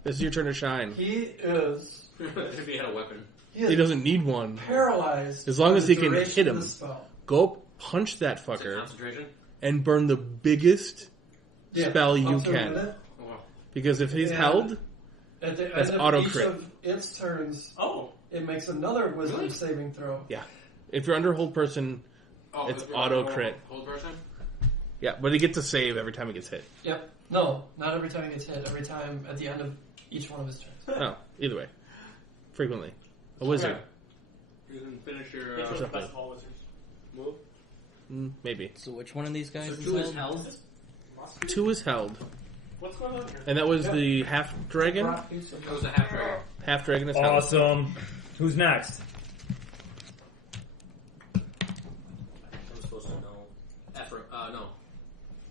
This is your turn to shine. He is. If he had a weapon. He He is doesn't need one. paralyzed. As long for as the he can duration hit of him. the spell. Go punch that Is it fucker concentration? and burn the biggest Yeah, spell you up to a can. minute. Oh, wow. Because if he's Yeah. held, At the That's end auto of each crit. of its turns, Oh. it makes another wisdom Really? saving throw. if you're under hold person, Oh, It's if we're auto on crit. Hold person? yeah, but he gets a save every time he gets hit. Yep. No, not every time he gets hit. Every time at the end of each one of his turns. Oh, either way. Frequently. A wizard. Okay. You can finish your It's the something. best of all wizards. move. Maybe. So which one of these guys So is 2 is held? held. 2 is held. What's going on here? And that was Yeah. the half dragon? That was a half dragon. Half dragon is held. Awesome. Who's next? I'm supposed to know. Ephraim. No.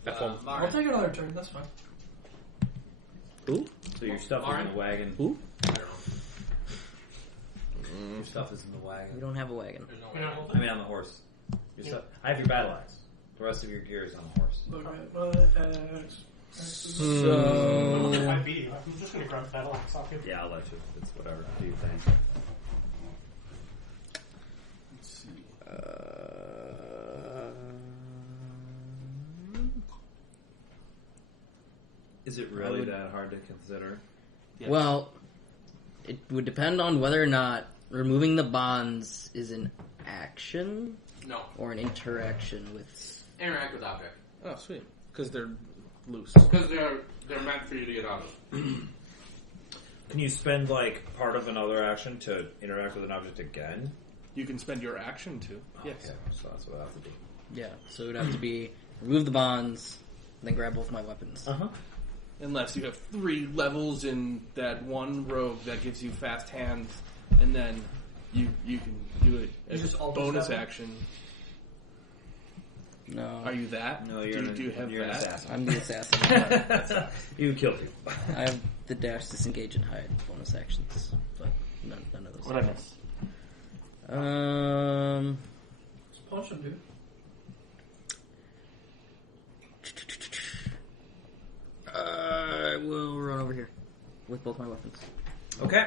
Ephraim. I'll Marin. take another turn. That's fine. Who? So your stuff is in the wagon. Who? I don't know. Your stuff is in the We wagon. don't have a wagon. There's no You way. know, I mean, on the horse. Your stuff. I have your battle axe. The rest of your gear is on the horse. Look at my axe. So if I beat you, I'm just going to grab the battle axe off you. Yeah, I'll let you. It's whatever. Do you think? Is it really would- that hard to consider? well, it would depend on whether or not removing the bonds is an action No. or an interaction with. Interact with object. Oh, sweet. Because they're loose. Because they're meant for you to get out of. Can you spend like part of another action to interact with an object again? You can spend your action to. Yes. Okay, so that's what I have to do. Yeah, so it would have to be remove the bonds, then grab both my weapons. Uh-huh. Unless you have 3 levels in that one rogue that gives you fast hands, and then you can do it as just a alter bonus step it? action. No, Are you that? No, you're do you have you're an that? assassin. I'm the assassin. You killed you. I have the dash, disengage, and hide bonus actions, but none of those. What I miss? Just punch him, dude. I will run over here with both my weapons. Okay.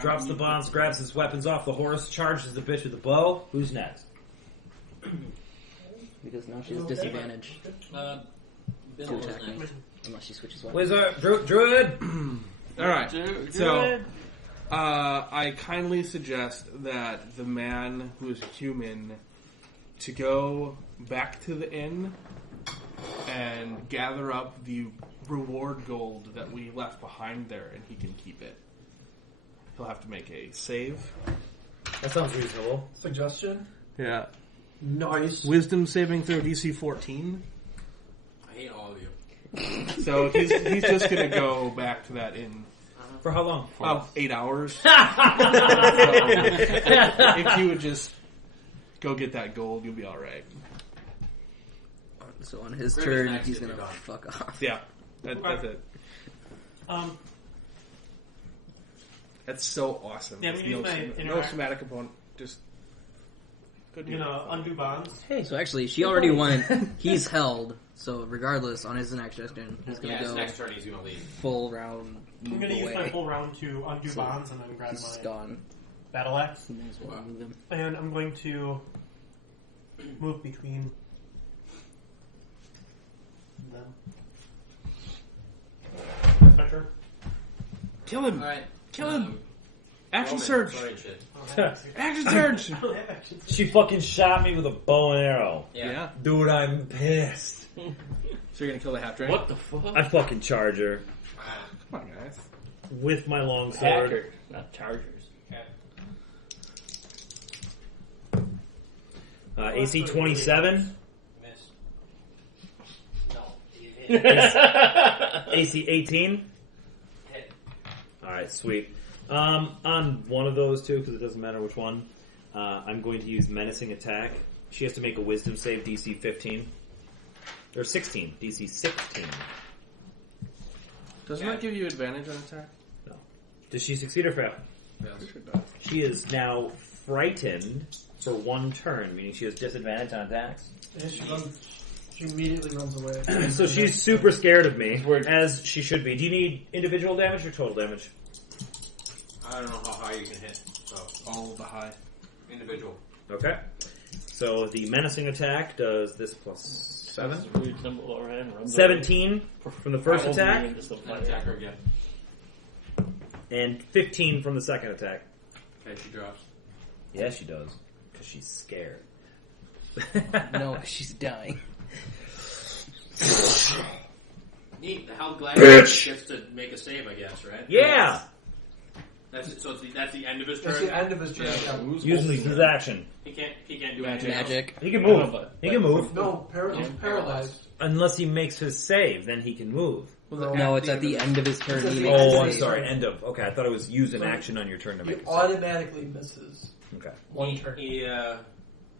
Drops the bonds, grabs his weapons off the horse, charges the bitch with a bow. Who's next? Because now she has disadvantage to attack me. Unless she switches weapons. Wizard, druid. Alright, so I kindly suggest that the man who is human to go back to the inn and gather up the reward gold that we left behind there, and he can keep it. He'll have to make a save. That sounds reasonable. Suggestion? Yeah. Nice. Wisdom saving throw DC 14. I hate all of you. So he's just gonna go back to that in For how long? 8 hours. If you would just go get that gold, you'll be all right. So on his Griff is turn, next he's if you're gonna gone. fuck off. Yeah, that's it. That's so awesome. Yeah, I'm There's gonna use my no interact- somatic component. Just good. I'm gonna undo bonds. So actually, she already went. He's held. So regardless, on his next action, he's gonna Yeah, his go next turn he's gonna leave. full round. I'm Move gonna use my away. full round to undo So, bonds and then grab He's my gone. battle axe. You may as well move him. And I'm going to move between them. That's my turn. kill him. Alright. Kill him. Action Roman, surge. sorry, shit. Action surge. She fucking shot me with a bow and arrow. Yeah. Dude, I'm pissed. So you're gonna kill the half dragon? What the fuck? I fucking charge her Come on, guys. with my longsword. Hacker, not chargers. AC 27. Missed. No. You hit. AC 18. Hit. Alright, sweet. On one of those two, because it doesn't matter which one, I'm going to use Menacing Attack. She has to make a Wisdom save, DC 15. Or 16, DC 16. Doesn't that give you advantage on attack? No. Does she succeed or fail? Pretty sure it does. She is now frightened for one turn, meaning she has disadvantage on attacks. Yeah, she immediately runs away. So she's super scared of me, Word. as she should be. Do you need individual damage or total damage? I don't know how high you can hit. So All of the high. individual. Okay. So the menacing attack does this plus 7. 17 from the first attack, Then attack her again. and 15 from the second attack. Okay, she drops. Yeah, she does. Because she's scared. No, she's dying. Neat. The Held Gladiator gets to make a save, I guess, right? Yeah! That's it. So that's the end of his turn. That's the end of his turn. Yeah. Using his action. He can't do anything else. Magic. He can move. He can move. No, he's paralyzed. Unless he makes his save, then he can move. No, it's at the end of his turn. It's at He the makes end a Oh, I'm save. sorry. End of. Okay, I thought it was use an action on your turn to He make a save. automatically misses. Okay. One turn. He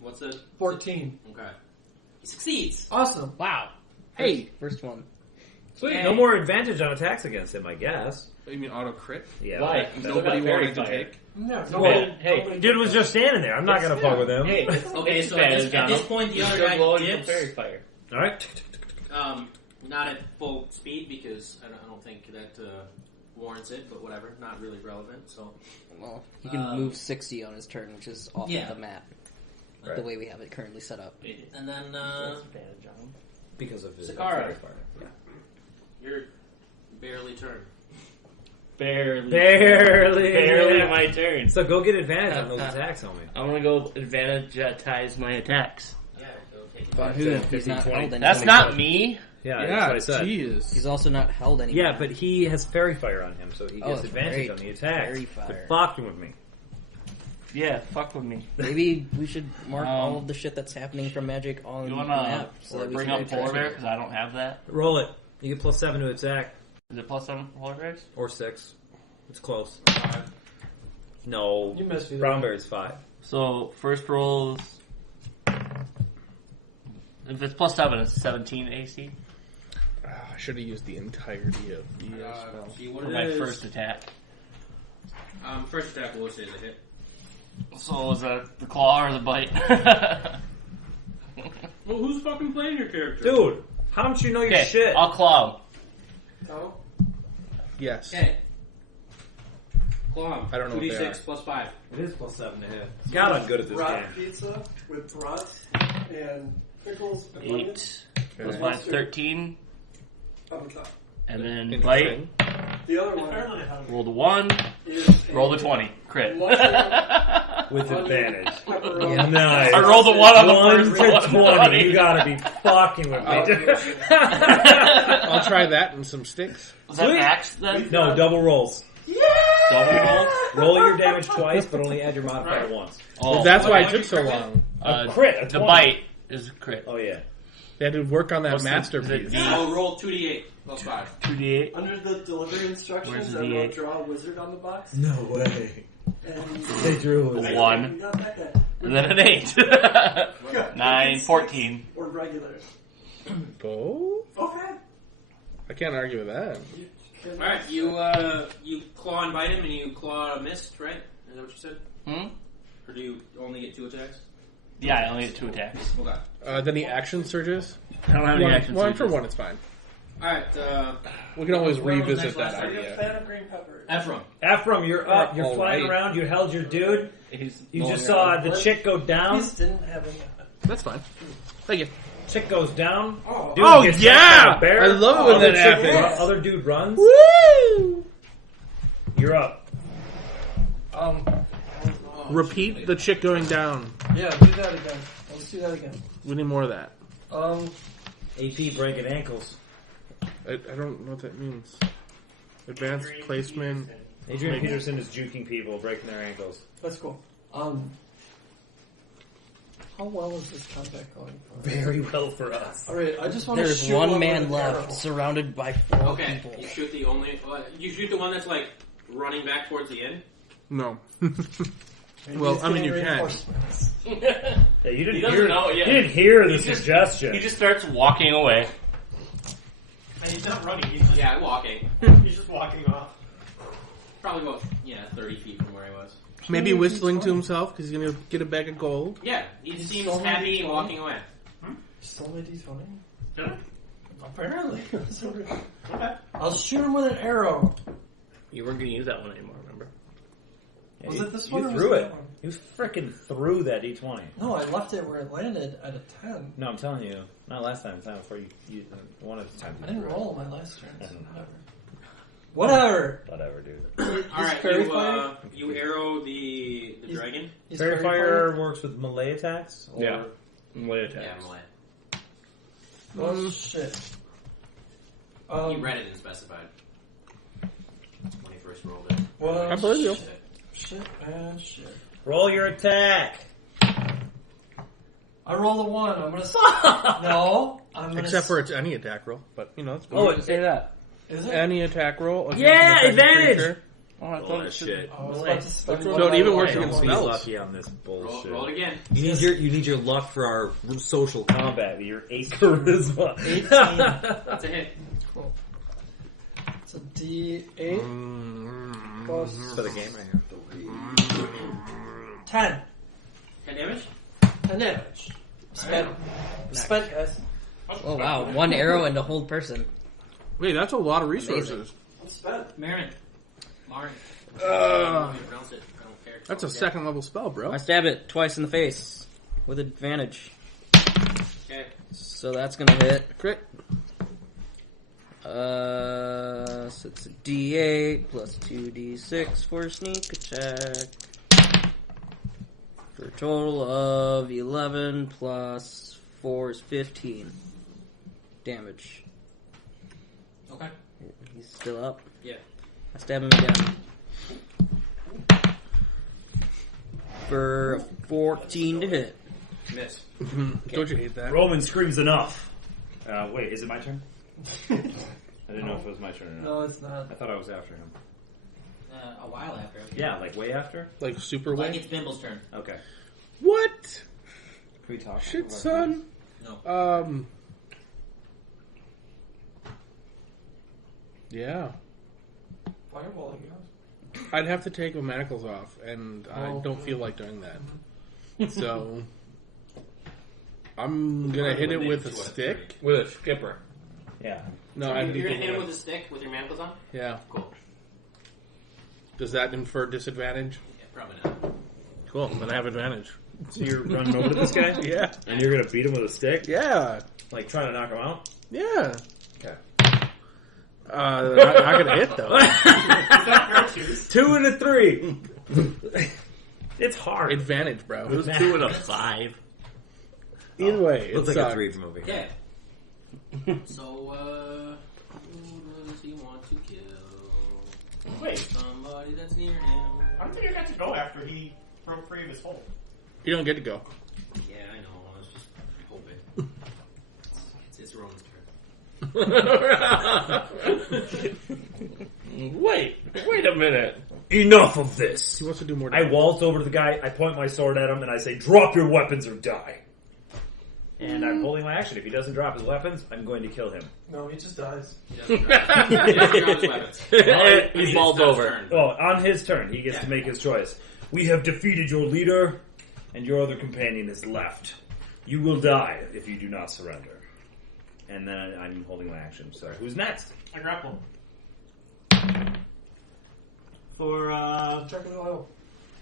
what's it? 14. Okay. He succeeds. Awesome. Wow. Hey! First one. Sweet. No more advantage on attacks against him, I guess. You mean auto crit? Yeah. Why? that- He's that- Nobody got fairy wanted to fire. take. No, Well, hey, Dude was just standing there. I'm not gonna fuck with him. Hey, Okay, so at this point, the other guy dips. fairy fire. All right. Not at full speed because I don't think that warrants it, but whatever. Not really relevant. So Well, he can move 60 on his turn, which is off Yeah. of the map. Right. The way we have it currently set up. and then Because of his Sakara. fairy fire. Yeah. you're barely turned. Barely. Barely. Barely my turn. So go get advantage on those attacks, homie. I'm gonna go advantage my attacks. Yeah, it'll take you. But Yeah, he's not 20. held anymore. That's not me. Yeah, that's Yeah, what I said. jeez. He's also not held anymore. Yeah, but he has fairy fire on him, so he Oh, gets that's advantage right. on the attack. Fairy fire. Fucking with me. Yeah, fuck with me. Maybe we should mark all of the shit that's happening from magic on You the wanna map so that we bring can up pay polar attention. bear because I don't have that. Roll it. You get plus 7 to attack, Is it plus 7 polar bears? or 6. It's close. 5. No. You missed either. Brown bear's 5. So first rolls. If it's plus 7, it's 17 AC I should have used the entirety of the spell. See what for it my is. first attack. First attack will say the hit. So is that the claw or the bite? Well, who's fucking playing your character? Dude, how don't you know your Okay, shit? I'll claw. Oh, Yes. Okay. Claw. I don't know what they 2d6 are. plus 5. It is plus 7 to hit. God, I'm good at this brat game. pizza with brats and pickles and 8 onions plus 5, 13. on the top. And then bite. Interesting. The other one Apparently I have Roll the 1. is Roll the 20. Crit. Mushroom with advantage. Yeah. Nice. I rolled a 1 on the 1 first to one. 20. You gotta be fucking with me. I'll try that and some sticks. Was that max then? No, double rolls. Double roll? Roll your damage twice, but only add your modifier once. Oh, That's why it what took did so you long. A crit, a The 20. bite is a crit. Oh yeah. They had to work on that What's the- masterpiece. the- I'll roll 2d8 plus 5. 2d8. Under the delivery Where's instructions, the I wrote D8? draw a wizard on the box. No way. And They drew A it. 1. Not that guy. And then an 8. 9, 14. Or regular. Both? Okay. I can't argue with that. Alright, you claw and bite him and you claw missed, right? Is that what you said? Hmm? Or do you only get 2 attacks? Yeah, I only get 2 attacks. Okay. Then the action surges. I don't have any One, action one for surges. one, it's fine. Alright, We can always Where was revisit next that last Are you a idea. fan of green pepper? Ephraim. Ephraim, you're up. You're All flying right. around. You held your dude. He's You going just around. saw the chick go down. Please didn't have any. That's fine. Thank you. Chick goes down. Oh. Dude Oh, gets yeah! hit by a bear. I love it when Other that chick happens. Other dude runs. Woo! You're up. Repeat the chick going down. Yeah, do that again. Let's do that again. We need more of that. AP breaking ankles. I don't know what that means. Advanced placement. Adrian Peterson is juking people, breaking their ankles. That's cool. How well is this combat going for us? Very well for us. Alright, I just want to There's shoot one with man an left, arrow. surrounded by 4 Okay, people. you shoot the only... you shoot the one that's like running back towards the end? No. Maybe Well, he's I mean, getting you can. reinforcements. Yeah, you He didn't doesn't hear. know, yeah. You didn't hear the He just- suggestion. He just starts walking away. And he's not running. He's just, Yeah, walking. he's just walking off. Probably about, 30 feet from where I was. Maybe whistling to himself because he's going to get a bag of gold. Yeah, he seems So many happy people. walking away. Still a D20? Yeah. Apparently. Okay. I'll shoot him with an arrow. You weren't going to use that one anymore, remember? Yeah, Was you- it this you one or was threw it it. that one? You freaking threw that D20. No, I left it where it landed at a 10. No, I'm telling you. Not last time. The time before you one of the times. I you didn't threw it. roll my last turn, so whatever. Whatever, dude. Alright, fairy you, fire? you arrow the Is- dragon. Is Fairy fire works with melee attacks. Or Yeah. Melee Yeah, attacks. melee. Oh, shit. He read it and specified. When he first rolled it. Well, I believe you. shit, man, shit. Roll your attack. I roll a 1. I'm gonna. No, I'm gonna. Except for it's any attack roll. But, you know, it's Oh, fine. Say that. Is it? Any attack roll. against Yeah, an affected advantage! creature. Oh, I Oh, thought that it should. shit. I was about to spend So one it even die works on against one. spells. lucky on this bullshit. Roll it again. You need your luck for our social combat. Your 8 charisma. 18. That's a hit. Cool. It's a D8 plus For the game right here. 10. 10 damage? 10 damage. Spent. Spent, guys. Oh wow, 1 arrow and a whole person. Wait, that's a lot of resources. Spent. Marin. Marin. Uh, Pronounce it. I don't care. That's a second level spell, bro. I stab it twice in the face with advantage. Okay. So that's gonna hit. Crit. So it's a D8 plus 2D6 for sneak attack. For a total of 11 plus 4 is 15 damage. Okay. He's still up. Yeah. I stab him again. For a 14 to hit. Miss. Don't you hate that? Roman screams enough. Wait, is it my turn? I didn't know if it was my turn or not. No, it's not. I thought I was after him. A while after. Yeah, like way after? Like super Like way? it's Bimble's turn. Okay. What? Can we talk? Shit, about son. No. Yeah. Fireball, I guess. I'd have to take my manacles off, and I Oh. don't feel like doing that. So, I'm gonna hit it with a stick. With a skipper. Yeah. No, So I you're gonna hit him with with a stick with your manacles on? Yeah. Cool. Does that infer disadvantage? Yeah, probably not. Cool. Then I have advantage. So you're running over to this guy? Yeah. And you're gonna beat him with a stick? Yeah. Like trying to knock him out? Yeah. Okay. Not gonna hit though. 2 and a 3. It's hard. Advantage, bro. It was 2 and a 5. Either way, Looks it like a sucks. 3 from over here. Okay. So, who does he want to kill? Wait, Somebody that's near him. I don't think I got to go after he broke free of his hold. You don't get to go. Yeah, I know. I was just hoping. It's Roman's turn. Wait a minute. Enough of this. He wants to do more I damage. waltz over to the guy, I point my sword at him, and I say, drop your weapons or die. And I'm holding my action. If he doesn't drop his weapons, I'm going to kill him. No, he just dies. He doesn't drop his weapons. He falls over. Well, on his turn, he gets to make his choice. We have defeated your leader, and your other companion is left. You will die if you do not surrender. And then I'm holding my action. So who's next? I grapple. For, Check the oil.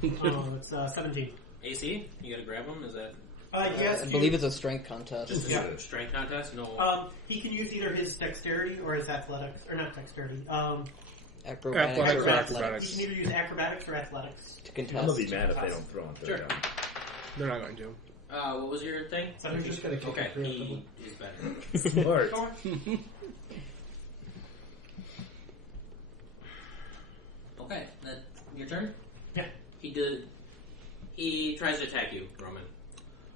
it's 17. AC, you gotta grab him? Is that Yes, I believe it's a strength contest. just Yeah. a strength contest? No. He can use either his dexterity or his athletics, or not dexterity. Acrobatics or Athletics or athletics. He acrobatics. can either use acrobatics or athletics. To I'm contest. gonna be mad if they don't throw on third Sure. down. They're not going to. What was your thing? You're just gonna kick Okay, it through he is better. Lord. Okay, that your turn? Yeah. He tries to attack you, Roman.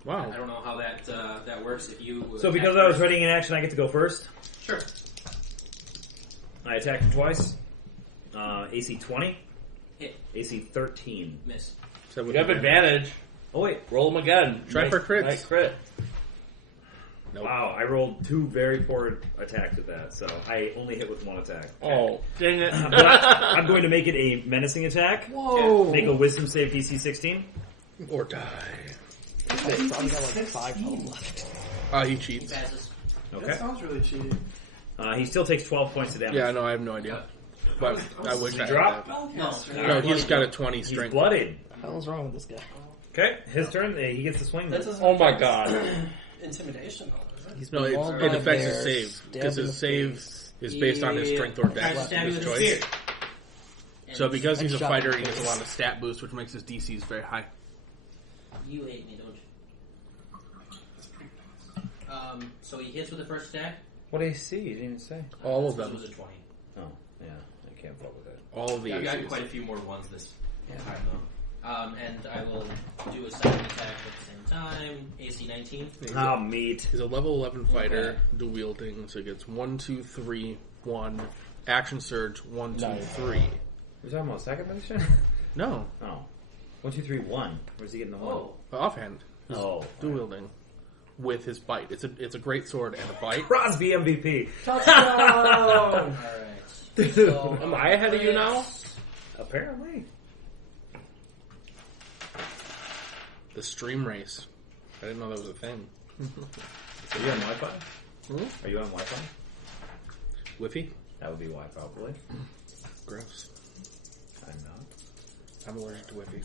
Wow. I don't know how that works. If you So attack because I was first. ready in action, I get to go first. Sure. I attacked him twice. AC 20. Hit. AC 13. Miss. So You have advantage. Oh wait. Roll them again. Try for crits. Nice crit. Nope. Wow, I rolled 2 very poor attacks at that, so I only hit with 1 attack. Oh, dang it. But I'm going to make it a menacing attack. Whoa! Make a wisdom save DC 16. Or die. He's probably got like 5 health left. He He cheats. passes. Okay. That sounds really cheaty. He still takes 12 points of damage. Yeah, no, I have no idea. But I wish I had drop? that. No. No, he's got a 20 He's strength. bloodied. What the hell is wrong with this guy? Okay, his turn. He gets to swing. That doesn't Oh my god. intimidation though, is it? He's No, been it, mauled it by affects his bears, save. stabbed Because in his the save face. is based on his strength or Tries to dex. stab you His with a choice. spear. So because he's a Shot fighter, in he the gets a face. lot of stat boost, which makes his DCs very high. You hate me, don't you? So he hits with the first attack. What AC? You didn't even say. All of This them. was a 20. Oh, yeah. I can't fuck with it. All of the Yeah, I've got ACs. quite a few more ones this time though. And I will do a second attack at the same time. AC 19. Oh, meat. He's a level 11 fighter, Okay. dual wielding, so he gets 1, 2, 3, 1. Action surge, 1, 2, Nice. 3. Was that almost second position? No, Oh. 1, 2, 3, 1. Where's he getting the 1? Whoa. offhand. Oh. Dual wielding. With his bite. It's a great sword and a bite. Crosby MVP. Alright. So, Am I ahead of you now? Apparently. The stream race. I didn't know that was a thing. Are you on Wi-Fi? Hmm? Are you on Wi-Fi? Whiffy? That would be why, probably. Gross. I'm not. I'm allergic to Whiffy.